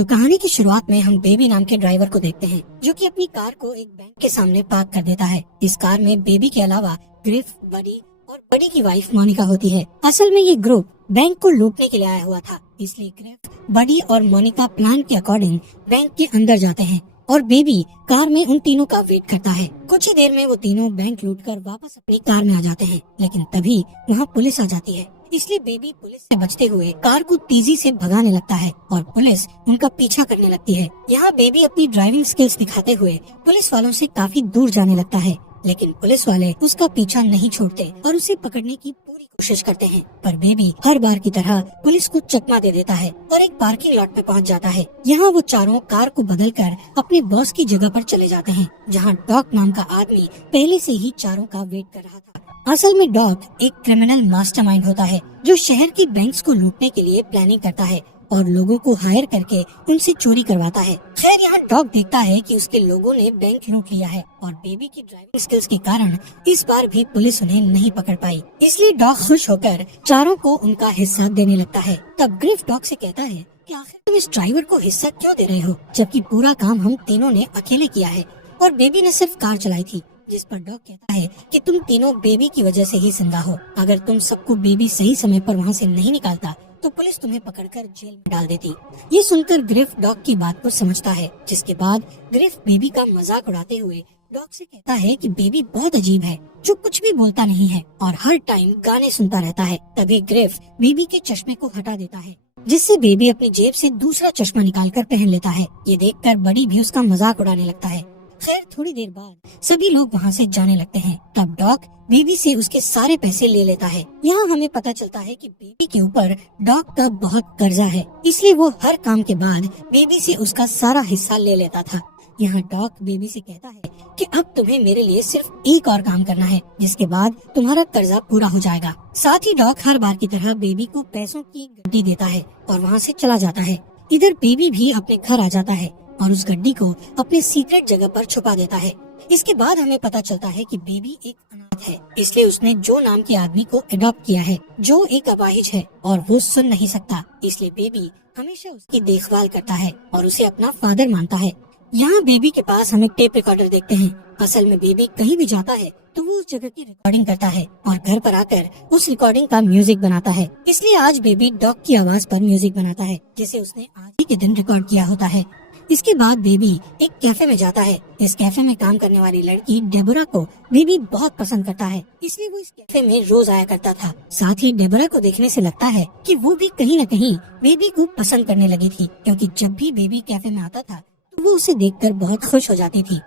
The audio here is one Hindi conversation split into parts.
तो कहानी की शुरुआत में हम बेबी नाम के ड्राइवर को देखते हैं, जो कि अपनी कार को एक बैंक के सामने पार्क कर देता है। इस कार में बेबी के अलावा ग्रिफ, बडी और बडी की वाइफ मोनिका होती है। असल में ये ग्रुप बैंक को लूटने के लिए आया हुआ था, इसलिए ग्रिफ, बडी और मोनिका प्लान के अकॉर्डिंग बैंक के अंदर जाते हैं और बेबी कार में उन तीनों का वेट करता है। कुछ ही देर में वो तीनों बैंक लूटकर वापस अपनी कार में आ जाते हैं, लेकिन तभी वहाँ पुलिस आ जाती है। इसलिए बेबी पुलिस से बचते हुए कार को तेजी से भगाने लगता है और पुलिस उनका पीछा करने लगती है। यहाँ बेबी अपनी ड्राइविंग स्किल्स दिखाते हुए पुलिस वालों से काफी दूर जाने लगता है, लेकिन पुलिस वाले उसका पीछा नहीं छोड़ते और उसे पकड़ने की पूरी कोशिश करते हैं। पर बेबी हर बार की तरह पुलिस को चकमा दे देता है और एक पार्किंग लॉट में पहुंच जाता है। यहाँ वो चारों कार को बदलकर अपने बॉस की जगह पर चले जाते हैं, जहाँ डॉग नाम का आदमी पहले से ही चारों का वेट कर रहा था। असल में डॉग एक क्रिमिनल मास्टरमाइंड होता है, जो शहर की बैंक्स को लूटने के लिए प्लानिंग करता है और लोगों को हायर करके उनसे चोरी करवाता है। खैर यहाँ डॉग देखता है कि उसके लोगों ने बैंक लूट लिया है और बेबी की ड्राइविंग स्किल्स के कारण इस बार भी पुलिस उन्हें नहीं पकड़ पाई। इसलिए डॉग खुश होकर चारों को उनका हिस्सा देने लगता है। तब ग्रिफ डॉग से कहता है कि आखिर तुम इस ड्राइवर को हिस्सा क्यों दे रहे हो, जबकि पूरा काम हम तीनों ने अकेले किया है और बेबी ने सिर्फ कार चलाई थी। जिस पर डॉग कहता है कि तुम तीनों बेबी की वजह से ही जिंदा हो। अगर तुम सबको बेबी सही समय पर वहाँ से नहीं निकालता तो पुलिस तुम्हें पकड़कर जेल में डाल देती। ये सुनकर ग्रिफ डॉग की बात को समझता है, जिसके बाद ग्रिफ बेबी का मजाक उड़ाते हुए डॉग से कहता है कि बेबी बहुत अजीब है, जो कुछ भी बोलता नहीं है और हर टाइम गाने सुनता रहता है। तभी ग्रिफ बेबी के चश्मे को हटा देता है, जिससे बेबी अपनी जेब से दूसरा चश्मा निकालकर पहन लेता है। ये देखकर बड़ी भी उसका मजाक उड़ाने लगता है। खैर थोड़ी देर बाद सभी लोग वहाँ से जाने लगते हैं। तब डॉग बेबी से उसके सारे पैसे ले लेता है। यहाँ हमें पता चलता है कि बेबी के ऊपर डॉग का बहुत कर्जा है, इसलिए वो हर काम के बाद बेबी से उसका सारा हिस्सा ले लेता था। यहाँ डॉग बेबी से कहता है कि अब तुम्हें मेरे लिए सिर्फ एक और काम करना है, जिसके बाद तुम्हारा कर्जा पूरा हो जाएगा। साथ ही डॉग हर बार की तरह बेबी को पैसों की गड्डी देता है और वहाँ से चला जाता है। इधर बेबी भी अपने घर आ जाता है और उस गड्डी को अपने सीक्रेट जगह पर छुपा देता है। इसके बाद हमें पता चलता है कि बेबी एक अनाथ है, इसलिए उसने जो नाम के आदमी को अडॉप्ट किया है, जो एक अपाहिज है और वो सुन नहीं सकता। इसलिए बेबी हमेशा उसकी देखभाल करता है और उसे अपना फादर मानता है। यहाँ बेबी के पास हम एक टेप रिकॉर्डर देखते हैं। असल में बेबी कहीं भी जाता है तो वो उस जगह की रिकॉर्डिंग करता है और घर पर आकर उस रिकॉर्डिंग का म्यूजिक बनाता है। इसलिए आज बेबी डॉग की आवाज पर म्यूजिक बनाता है, जिसे उसने आज ही के दिन रिकॉर्ड किया होता है। इसके बाद बेबी एक कैफे में जाता है। इस कैफे में काम करने वाली लड़की डेबोरा को बेबी बहुत पसंद करता है, इसलिए वो इस कैफे में रोज आया करता था। साथ ही डेबोरा को देखने से लगता है कि वो भी कहीं न कहीं बेबी को पसंद करने लगी थी, क्योंकि जब भी बेबी कैफे में आता था तो वो उसे देखकर बहुत खुश हो जाती थी।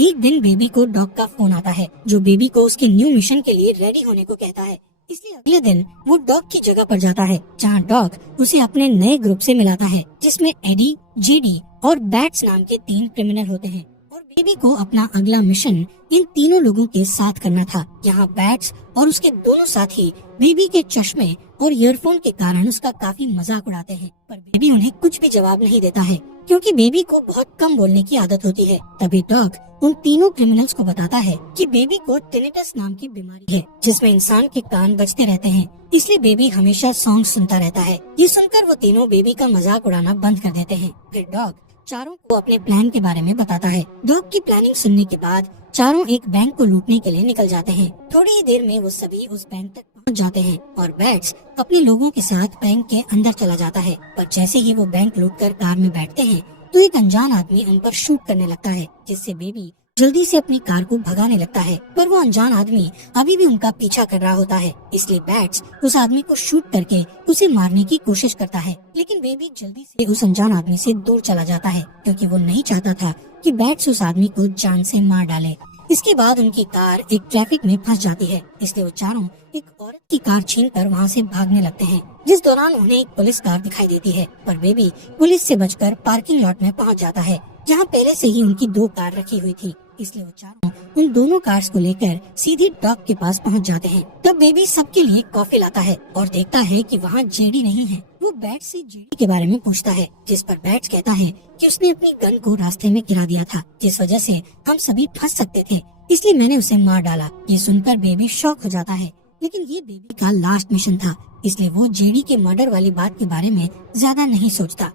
एक दिन बेबी को डॉग का फोन आता है, जो बेबी को उसके न्यू मिशन के लिए रेडी होने को कहता है। इसलिए अगले दिन वो डॉग की जगह पर जाता है, जहाँ डॉग उसे अपने नए ग्रुप से मिलाता है, जिसमें एडी, जेडी और बैट्स नाम के 3 क्रिमिनल होते हैं और बेबी को अपना अगला मिशन इन तीनों लोगों के साथ करना था। यहाँ बैट्स और उसके दोनों साथी बेबी के चश्मे और ईयरफोन के कारण उसका काफी मजाक उड़ाते हैं, पर बेबी उन्हें कुछ भी जवाब नहीं देता है, क्योंकि बेबी को बहुत कम बोलने की आदत होती है। तभी डॉग उन तीनों क्रिमिनल्स को बताता है कि बेबी को टिनिटस नाम की बीमारी है, जिसमें इंसान के कान बजते रहते हैं, इसलिए बेबी हमेशा सॉन्ग सुनता रहता है। ये सुनकर वो तीनों बेबी का मजाक उड़ाना बंद कर देते हैं। फिर डॉग चारों को अपने प्लान के बारे में बताता है। डॉग की प्लानिंग सुनने के बाद चारों एक बैंक को लूटने के लिए निकल जाते हैं। थोड़ी ही देर में वो सभी उस बैंक तक पहुंच जाते हैं और बैट्स अपने लोगों के साथ बैंक के अंदर चला जाता है। पर जैसे ही वो बैंक लूटकर कार में बैठते हैं तो एक अनजान आदमी उन पर शूट करने लगता है, जिससे बेबी जल्दी से अपनी कार को भगाने लगता है। पर वो अनजान आदमी अभी भी उनका पीछा कर रहा होता है, इसलिए बैट्स उस आदमी को शूट करके उसे मारने की कोशिश करता है। लेकिन बेबी जल्दी से उस अनजान आदमी से दूर चला जाता है, क्योंकि वो नहीं चाहता था कि बैट्स उस आदमी को जान से मार डाले। इसके बाद उनकी कार एक ट्रैफिक में फंस जाती है, इसलिए वो चारों एक औरत की कार छीनकर वहाँ से भागने लगते हैं, जिस दौरान उन्हें एक पुलिस कार दिखाई देती है। पर बेबी पुलिस से बचकर पार्किंग लॉट में पहुँच जाता है, जहाँ पहले से ही उनकी 2 कार रखी हुई थी। इसलिए वो चारों उन दोनों कार्स को लेकर सीधे डॉग के पास पहुंच जाते हैं। तब बेबी सबके लिए कॉफी लाता है और देखता है कि वहाँ जेडी नहीं है। वो बैट्स से जेडी के बारे में पूछता है, जिस पर बैट्स कहता है कि उसने अपनी गन को रास्ते में गिरा दिया था, जिस वजह से हम सभी फंस सकते थे, इसलिए मैंने उसे मार डाला। ये सुनकर बेबी शॉक हो जाता है, लेकिन ये बेबी का लास्ट मिशन था, इसलिए वो जेडी के मर्डर वाली बात के बारे में ज्यादा नहीं सोचता।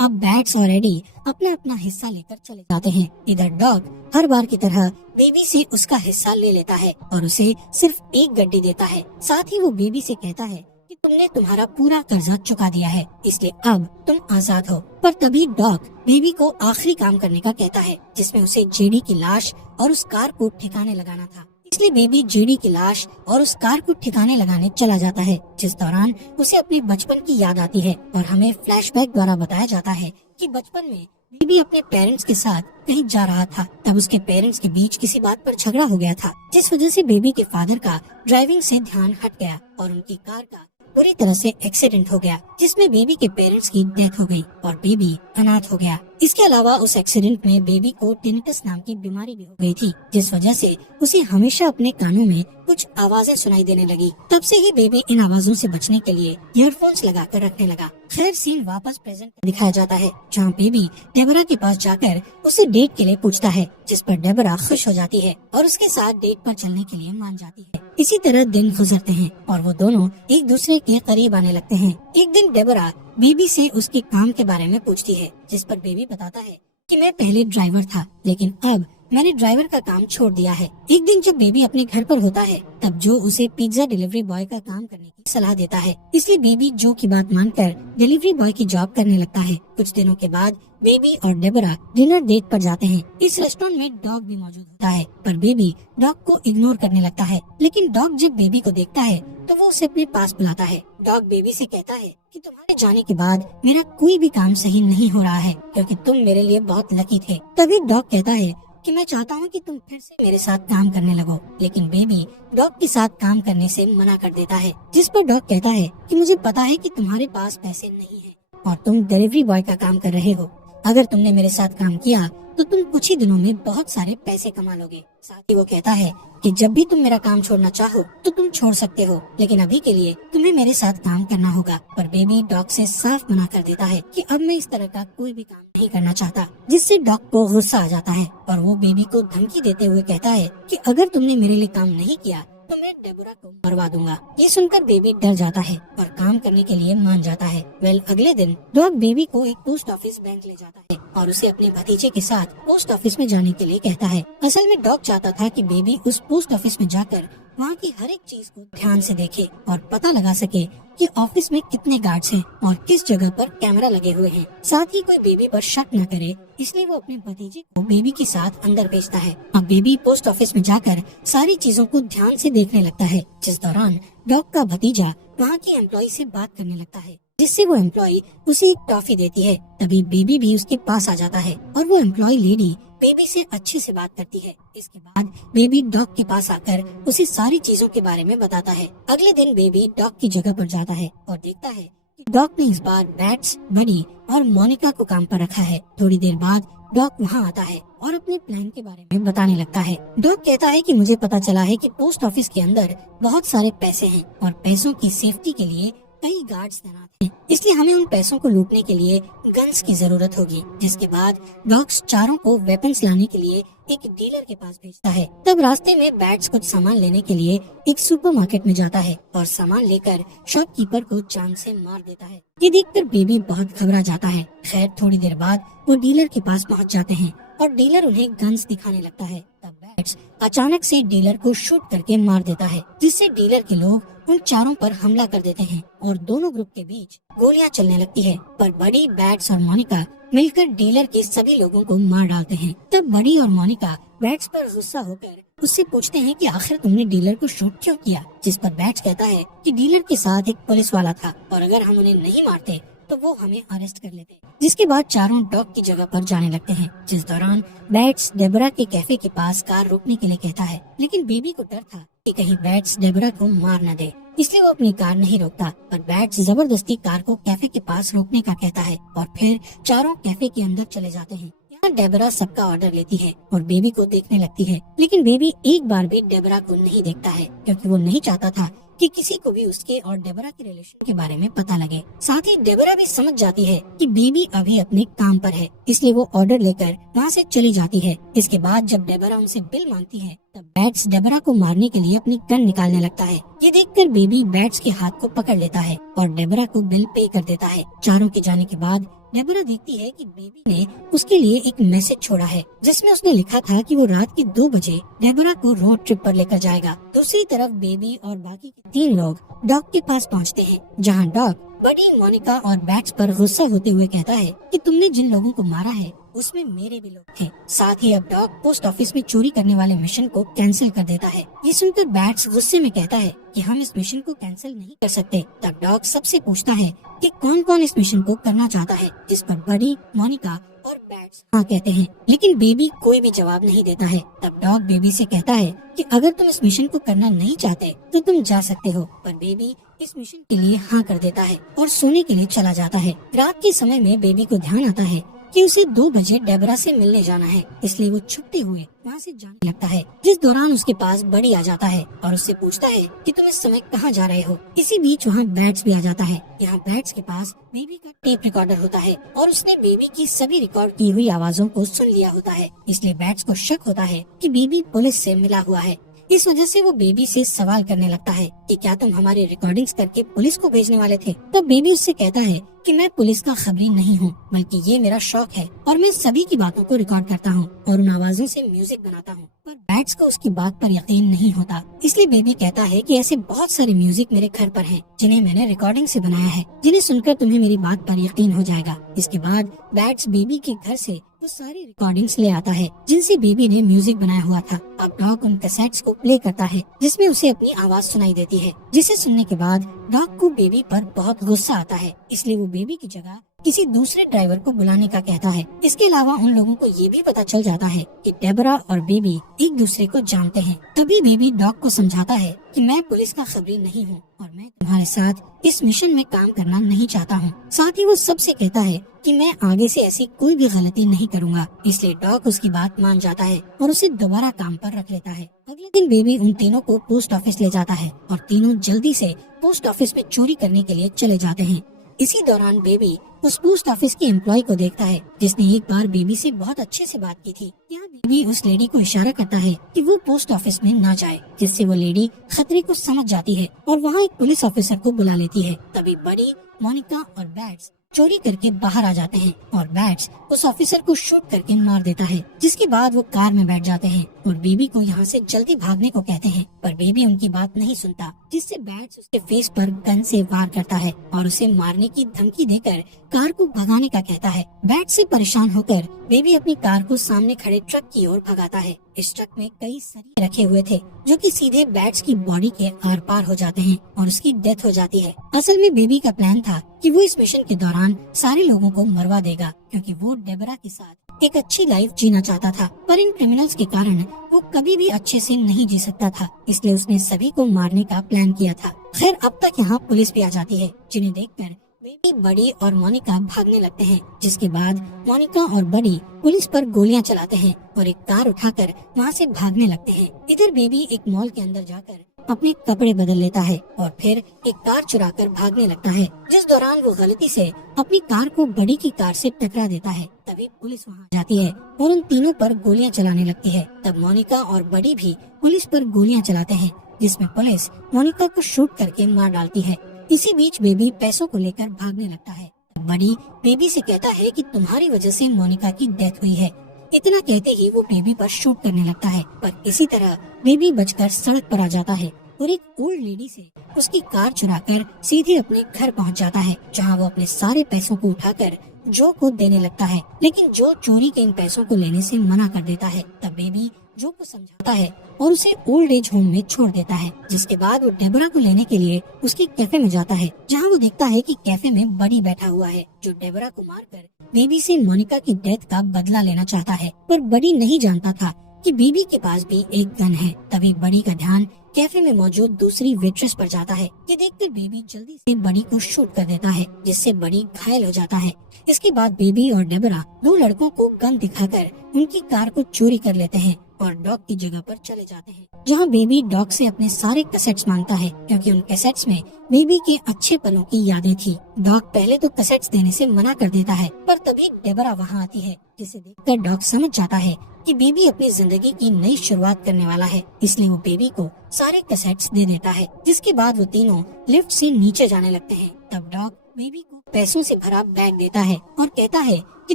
अब बैट्स और एडी अपना अपना हिस्सा लेकर चले जाते हैं। इधर डॉग हर बार की तरह बेबी से उसका हिस्सा ले लेता है और उसे सिर्फ एक गड्डी देता है। साथ ही वो बेबी से कहता है कि तुमने तुम्हारा पूरा कर्जा चुका दिया है, इसलिए अब तुम आजाद हो। पर तभी डॉग बेबी को आखिरी काम करने का कहता है, जिसमें उसे जेडी की लाश और उस कार को ठिकाने लगाना था। इसलिए बेबी जेडी की लाश और उस कार को ठिकाने लगाने चला जाता है, जिस दौरान उसे अपने बचपन की याद आती है और हमें फ्लैशबैक द्वारा बताया जाता है कि बचपन में बेबी अपने पेरेंट्स के साथ कहीं जा रहा था। तब उसके पेरेंट्स के बीच किसी बात पर झगड़ा हो गया था, जिस वजह से बेबी के फादर का ड्राइविंग से ध्यान हट गया और उनकी कार का बुरी तरह से एक्सीडेंट हो गया, जिसमें बेबी के पेरेंट्स की डेथ हो गई और बेबी अनाथ हो गया। इसके अलावा उस एक्सीडेंट में बेबी को टिनिटस नाम की बीमारी भी हो गई थी, जिस वजह से उसे हमेशा अपने कानों में कुछ आवाजें सुनाई देने लगी। तब से ही बेबी इन आवाजों से बचने के लिए ईयरफोन्स लगाकर रखने लगा। खैर सीन वापस प्रेजेंट दिखाया जाता है, जहाँ बेबी डेबरा के पास जाकर उसे डेट के लिए पूछता है, जिस पर डेबरा खुश हो जाती है और उसके साथ डेट पर चलने के लिए मान जाती है। इसी तरह दिन गुजरते हैं और वो दोनों एक दूसरे के करीब आने लगते हैं। एक दिन डेबरा बेबी से उसके काम के बारे में पूछती है, जिस पर बेबी बताता है कि मैं पहले ड्राइवर था, लेकिन अब मैंने ड्राइवर का काम छोड़ दिया है। एक दिन जब बेबी अपने घर पर होता है, तब जो उसे पिज्जा डिलीवरी बॉय का काम करने की सलाह देता है, इसलिए बेबी जो की बात मानकर डिलीवरी बॉय की जॉब करने लगता है। कुछ दिनों के बाद बेबी और डेबरा डिनर डेट पर जाते हैं। इस रेस्टोरेंट में डॉग भी मौजूद होता है, पर बेबी डॉग को इग्नोर करने लगता है। लेकिन डॉग जब बेबी को देखता है तो वो उसे अपने पास बुलाता है। डॉग बेबी से कहता है कि तुम्हारे जाने के बाद मेरा कोई भी काम सही नहीं हो रहा है, क्योंकि तुम मेरे लिए बहुत लकी थे। तभी डॉग कहता है कि मैं चाहता हूँ कि तुम फिर से मेरे साथ काम करने लगो, लेकिन बेबी डॉग के साथ काम करने से मना कर देता है। जिस पर डॉग कहता है कि मुझे पता है कि तुम्हारे पास पैसे नहीं हैं और तुम डिलीवरी बॉय का काम कर रहे हो। अगर तुमने मेरे साथ काम किया तो तुम कुछ ही दिनों में बहुत सारे पैसे कमा लोगे। साथ ही वो कहता है कि जब भी तुम मेरा काम छोड़ना चाहो तो तुम छोड़ सकते हो, लेकिन अभी के लिए तुम्हें मेरे साथ काम करना होगा। पर बेबी डॉग से साफ मना कर देता है कि अब मैं इस तरह का कोई भी काम नहीं करना चाहता, जिससे डॉग को गुस्सा आ जाता है और वो बेबी को धमकी देते हुए कहता है कि अगर तुमने मेरे लिए काम नहीं किया तो मैं डेबोरा को मरवा दूंगा। ये सुनकर बेबी डर जाता है और काम करने के लिए मान जाता है। अगले दिन डॉग बेबी को एक पोस्ट ऑफिस बैंक ले जाता है और उसे अपने भतीजे के साथ पोस्ट ऑफिस में जाने के लिए कहता है। असल में डॉग चाहता था कि बेबी उस पोस्ट ऑफिस में जाकर वहाँ की हर एक चीज को ध्यान से देखे और पता लगा सके कि ऑफिस में कितने गार्ड्स हैं और किस जगह पर कैमरा लगे हुए हैं। साथ ही कोई बेबी पर शक न करे, इसलिए वो अपने भतीजे को बेबी के साथ अंदर भेजता है। अब बेबी पोस्ट ऑफिस में जाकर सारी चीजों को ध्यान से देखने लगता है, जिस दौरान डॉग का भतीजा वहाँ की एम्प्लॉय से बात करने लगता है, जिससे वो एम्प्लॉय उसे एक टॉफी देती है। तभी बेबी भी उसके पास आ जाता है और वो एम्प्लॉय लेडी बेबी से अच्छे से बात करती है। इसके बाद बेबी डॉग के पास आकर उसे सारी चीजों के बारे में बताता है। अगले दिन बेबी डॉग की जगह पर जाता है और देखता है कि डॉग ने इस बार बैट्स, बडी और मोनिका को काम पर रखा है। थोड़ी देर बाद डॉग वहाँ आता है और अपने प्लान के बारे में बताने लगता है। डॉग कहता है कि मुझे पता चला है कि पोस्ट ऑफिस के अंदर बहुत सारे पैसे हैं और पैसों की सेफ्टी के लिए कई गार्ड्स तैनात हैं, इसलिए हमें उन पैसों को लूटने के लिए गन्स की जरूरत होगी। जिसके बाद डॉग्स चारों को वेपन्स लाने के लिए एक डीलर के पास भेजता है। तब रास्ते में बैट्स कुछ सामान लेने के लिए एक सुपरमार्केट में जाता है और सामान लेकर शॉपकीपर को जान से मार देता है। ये देखकर बेबी बहुत घबरा जाता है। खैर थोड़ी देर बाद वो डीलर के पास पहुंच जाते हैं और डीलर उन्हें गन्स दिखाने लगता है। तब बैट्स अचानक से डीलर को शूट करके मार देता है, जिससे डीलर के लोग उन चारों पर हमला कर देते हैं और दोनों ग्रुप के बीच गोलियां चलने लगती है। पर बडी, बैट्स और मोनिका मिलकर डीलर के सभी लोगों को मार डालते हैं। तब बडी और मोनिका बैट्स पर गुस्सा होकर उससे पूछते हैं कि आखिर तुमने डीलर को शूट क्यों किया। जिस पर बैट्स कहता है कि डीलर के साथ एक पुलिस वाला था और अगर हम उन्हें नहीं मारते तो वो हमें अरेस्ट कर लेते। जिसके बाद चारों डॉग की जगह पर जाने लगते हैं, जिस दौरान बैट्स डेबरा के कैफे के पास कार रोकने के लिए कहता है, लेकिन बेबी को डर था कि कहीं बैट्स डेबरा को मार न दे, इसलिए वो अपनी कार नहीं रोकता। पर बैट्स जबरदस्ती कार को कैफे के पास रोकने का कहता है और फिर चारों कैफे के अंदर चले जाते हैं। यहाँ डेबरा सबका ऑर्डर लेती है और बेबी को देखने लगती है, लेकिन बेबी एक बार भी डेबरा को नहीं देखता है, क्योंकि वो नहीं चाहता था कि किसी को भी उसके और डेबरा के रिलेशन के बारे में पता लगे। साथ ही डेबरा भी समझ जाती है कि बेबी अभी अपने काम पर है, इसलिए वो ऑर्डर लेकर वहाँ से चली जाती है। इसके बाद जब डेबरा उनसे बिल मांगती है तब बैट्स डेबरा को मारने के लिए अपनी गन निकालने लगता है। ये देखकर बेबी बैट्स के हाथ को पकड़ लेता है और डेबरा को बिल पे कर देता है। चारों के जाने के बाद डेबरा देखती है कि बेबी ने उसके लिए एक मैसेज छोड़ा है जिसमें उसने लिखा था कि वो रात के 2 बजे डेबरा को रोड ट्रिप पर लेकर जाएगा। दूसरी तरफ बेबी और बाकी के 3 लोग डॉग के पास पहुंचते हैं, जहां डॉग बडी, मोनिका और बैट्स पर गुस्सा होते हुए कहता है कि तुमने जिन लोगों को मारा है उसमें मेरे भी लोग थे। साथ ही अब डॉग पोस्ट ऑफिस में चोरी करने वाले मिशन को कैंसिल कर देता है। ये सुनकर बैट्स गुस्से में कहता है कि हम इस मिशन को कैंसिल नहीं कर सकते। तब डॉग सबसे पूछता है कि कौन कौन इस मिशन को करना चाहता है, जिस पर बडी, मोनिका और बैट्स हाँ कहते हैं, लेकिन बेबी कोई भी जवाब नहीं देता है। तब डॉग बेबी से कहता है कि अगर तुम इस मिशन को करना नहीं चाहते तो तुम जा सकते हो, पर बेबी इस मिशन के लिए हाँ कर देता है और सोने के लिए चला जाता है। रात के समय में बेबी को ध्यान आता है कि उसे 2 बजे डेबरा से मिलने जाना है, इसलिए वो छुपते हुए वहाँ से जाने लगता है। जिस दौरान उसके पास बड़ी आ जाता है और उससे पूछता है कि तुम इस समय कहाँ जा रहे हो। इसी बीच वहाँ बैट्स भी आ जाता है। यहाँ बैट्स के पास बेबी का टेप रिकॉर्डर होता है और उसने बेबी की सभी रिकॉर्ड की हुई आवाजों को सुन लिया होता है, इसलिए बैट्स को शक होता है कि बेबी पुलिस से मिला हुआ है। इस वजह से वो बेबी से सवाल करने लगता है कि क्या तुम हमारी रिकॉर्डिंग्स करके पुलिस को भेजने वाले थे। तब बेबी उससे कहता है कि मैं पुलिस का खबरी नहीं हूँ, बल्कि ये मेरा शौक है और मैं सभी की बातों को रिकॉर्ड करता हूँ और उन आवाजों से म्यूजिक बनाता हूँ। पर बैट्स को उसकी बात पर यकीन नहीं होता, इसलिए बेबी कहता है कि ऐसे बहुत सारे म्यूजिक मेरे घर पर हैं, जिन्हें मैंने रिकॉर्डिंग से बनाया है, जिन्हें सुनकर तुम्हें मेरी बात पर यकीन हो जाएगा। इसके बाद बैट्स बेबी के घर से वो सारी रिकॉर्डिंग्स ले आता है जिनसे बेबी ने म्यूजिक बनाया हुआ था। अब डॉग उन कैसेट्स को प्ले करता है जिसमें उसे अपनी आवाज सुनाई देती है, जिसे सुनने के बाद डॉग को बेबी पर बहुत गुस्सा आता है, इसलिए वो बेबी की जगह किसी दूसरे ड्राइवर को बुलाने का कहता है। इसके अलावा उन लोगों को ये भी पता चल जाता है कि डेबरा और बेबी एक दूसरे को जानते हैं। तभी बेबी डॉग को समझाता है कि मैं पुलिस का खबरी नहीं हूँ और मैं तुम्हारे साथ इस मिशन में काम करना नहीं चाहता हूँ। साथ ही वो सबसे कहता है कि मैं आगे से ऐसी कोई भी गलती नहीं करूँगा, इसलिए डॉग उसकी बात मान जाता है और उसे दोबारा काम पर रख लेता है। अगले दिन बेबी उन तीनों को पोस्ट ऑफिस ले जाता है और तीनों जल्दी से पोस्ट ऑफिस में चोरी करने के लिए चले जाते हैं। इसी दौरान बेबी उस पोस्ट ऑफिस के एम्प्लॉय को देखता है जिसने एक बार बेबी से बहुत अच्छे से बात की थी। यहाँ बेबी उस लेडी को इशारा करता है कि वो पोस्ट ऑफिस में ना जाए, जिससे वो लेडी खतरे को समझ जाती है और वहाँ एक पुलिस ऑफिसर को बुला लेती है। तभी बड़ी, मोनिका और बैट्स चोरी करके बाहर आ जाते हैं और बैट्स उस ऑफिसर को शूट करके मार देता है, जिसके बाद वो कार में बैठ जाते हैं और बेबी को यहाँ से जल्दी भागने को कहते हैं, पर बेबी उनकी बात नहीं सुनता, जिससे बैट्स उसके फेस पर गन से वार करता है और उसे मारने की धमकी देकर कार को भगाने का कहता है। बैट्स से परेशान होकर बेबी अपनी कार को सामने खड़े ट्रक की ओर भगाता है। इस ट्रक में कई सरिये रखे हुए थे जो कि सीधे बैट्स की बॉडी के आर पार हो जाते हैं और उसकी डेथ हो जाती है। असल में बेबी का प्लान था कि वो इस मिशन के दौरान सारे लोगों को मरवा देगा, क्योंकि वो डेबरा के साथ एक अच्छी लाइफ जीना चाहता था, पर इन क्रिमिनल्स के कारण वो कभी भी अच्छे से नहीं जी सकता था, इसलिए उसने सभी को मारने का प्लान किया था। खैर अब तक यहाँ पुलिस भी आ जाती है, जिन्हें देखकर बेबी, बड़ी और मोनिका भागने लगते हैं, जिसके बाद मोनिका और बड़ी पुलिस पर गोलियां चलाते हैं और एक कार उठाकर वहाँ से भागने लगते हैं। इधर बेबी एक मॉल के अंदर जाकर अपने कपड़े बदल लेता है और फिर एक कार चुराकर भागने लगता है, जिस दौरान वो गलती से अपनी कार को बड़ी की कार से टकरा देता है। तभी पुलिस वहाँ जाती है और उन तीनों पर गोलियां चलाने लगती है। तब मोनिका और बड़ी भी पुलिस पर गोलियां चलाते हैं, जिसमें पुलिस मोनिका को शूट करके मार डालती है। इसी बीच बेबी पैसों को लेकर भागने लगता है। बड़ी बेबी से कहता है कि तुम्हारी वजह से मोनिका की डेथ हुई है। इतना कहते ही वो बेबी पर शूट करने लगता है, पर इसी तरह बेबी बचकर सड़क पर आ जाता है और एक ओल्ड लेडी से उसकी कार चुराकर सीधे अपने घर पहुंच जाता है, जहां वो अपने सारे पैसों को उठाकर जो को देने लगता है, लेकिन जो चोरी के इन पैसों को लेने से मना कर देता है। तब बेबी जो को समझाता है और उसे ओल्ड एज होम में छोड़ देता है, जिसके बाद वो डेबरा को लेने के लिए उसके कैफे में जाता है, जहां वो देखता है कि कैफे में बड़ी बैठा हुआ है, जो डेबरा को मारकर बेबी से मोनिका की डेथ का बदला लेना चाहता है। पर बड़ी नहीं जानता था कि बेबी के पास भी एक गन है। तभी बड़ी का ध्यान कैफे में मौजूद दूसरी वेट्रेस पर जाता है। ये देखकर बेबी जल्दी से बड़ी को शूट कर देता है, जिससे बड़ी घायल हो जाता है। इसके बाद बेबी और डेबरा दो लड़कों को गन दिखाकर उनकी कार को चोरी कर लेते हैं और डॉग की जगह पर चले जाते हैं, जहाँ बेबी डॉग से अपने सारे कैसेट्स मांगता है क्योंकि उन कैसेट्स में बेबी के अच्छे पलों की यादें थी। डॉग पहले तो कैसेट्स देने से मना कर देता है, पर तभी डेबरा वहाँ आती है, जिसे देखकर डॉग समझ जाता है कि बेबी अपनी जिंदगी की नई शुरुआत करने वाला है, इसलिए वो बेबी को सारे कैसेट्स दे देता है। जिसके बाद वो तीनों लिफ्ट से नीचे जाने लगते हैं। तब डॉग बेबी को पैसों से भरा बैग देता है और कहता है कि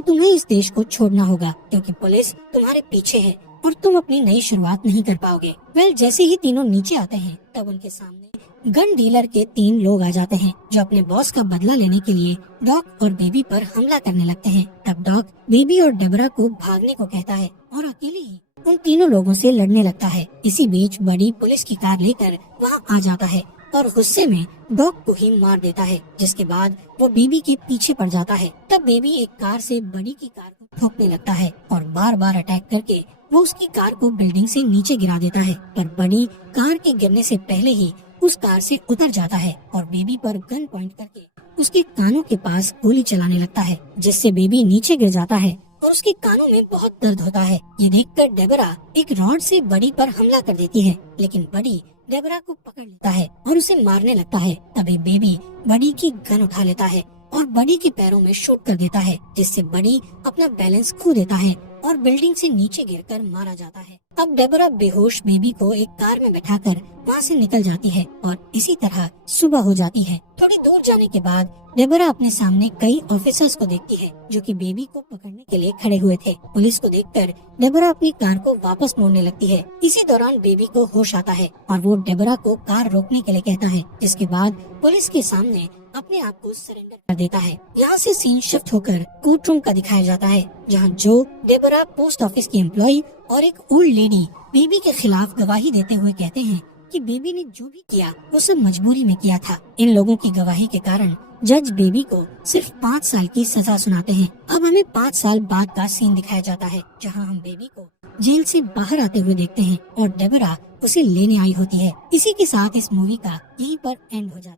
तुम्हें इस देश को छोड़ना होगा क्योंकि पुलिस तुम्हारे पीछे है और तुम अपनी नई शुरुआत नहीं कर पाओगे। जैसे ही तीनों नीचे आते हैं तब उनके सामने गन डीलर के 3 लोग आ जाते हैं, जो अपने बॉस का बदला लेने के लिए डॉग और बेबी पर हमला करने लगते हैं। तब डॉग बेबी और डेबरा को भागने को कहता है और अकेले ही उन तीनों लोगों से लड़ने लगता है। इसी बीच बड़ी पुलिस की कार लेकर वहाँ आ जाता है और गुस्से में डॉग को ही मार देता है, जिसके बाद वो बेबी के पीछे पड़ जाता है। तब बेबी एक कार से बड़ी की कार को ठोकने लगता है और बार बार अटैक करके वो उसकी कार को बिल्डिंग से नीचे गिरा देता है, पर बड़ी कार के गिरने से पहले ही उस कार से उतर जाता है और बेबी पर गन पॉइंट करके उसके कानों के पास गोली चलाने लगता है, जिससे बेबी नीचे गिर जाता है और उसके कानों में बहुत दर्द होता है। ये देखकर डेबरा एक रॉड से बड़ी पर हमला कर देती है, लेकिन बड़ी डेबरा को पकड़ लेता है और उसे मारने लगता है। तभी बेबी बड़ी की गन उठा लेता है और बड़ी के पैरों में शूट कर देता है, जिससे बड़ी अपना बैलेंस खो देता है और बिल्डिंग से नीचे गिरकर मारा जाता है। अब डेबरा बेहोश बेबी को एक कार में बैठाकर वहाँ से निकल जाती है और इसी तरह सुबह हो जाती है। थोड़ी दूर जाने के बाद डेबरा अपने सामने कई ऑफिसर्स को देखती है, जो कि बेबी को पकड़ने के लिए खड़े हुए थे। पुलिस को देखकर डेबरा अपनी कार को वापस मोड़ने लगती है। इसी दौरान बेबी को होश आता है और वो डेबरा को कार रोकने के लिए कहता है, जिसके बाद पुलिस के सामने अपने आप को सरेंडर कर देता है। यहाँ से सीन शिफ्ट होकर कोर्ट रूम का दिखाया जाता है, जहाँ जो डेबरा पोस्ट ऑफिस की एम्प्लॉय और एक ओल्ड लेडी बेबी के खिलाफ गवाही देते हुए कहते हैं कि बेबी ने जो भी किया वो सब मजबूरी में किया था। इन लोगों की गवाही के कारण जज बेबी को सिर्फ 5 साल की सजा सुनाते हैं। अब हमें 5 साल बाद का सीन दिखाया जाता है, जहां हम बेबी को जेल से बाहर आते हुए देखते हैं और डेबरा उसे लेने आई होती है। इसी के साथ इस मूवी का यहीं पर एंड हो जाता है।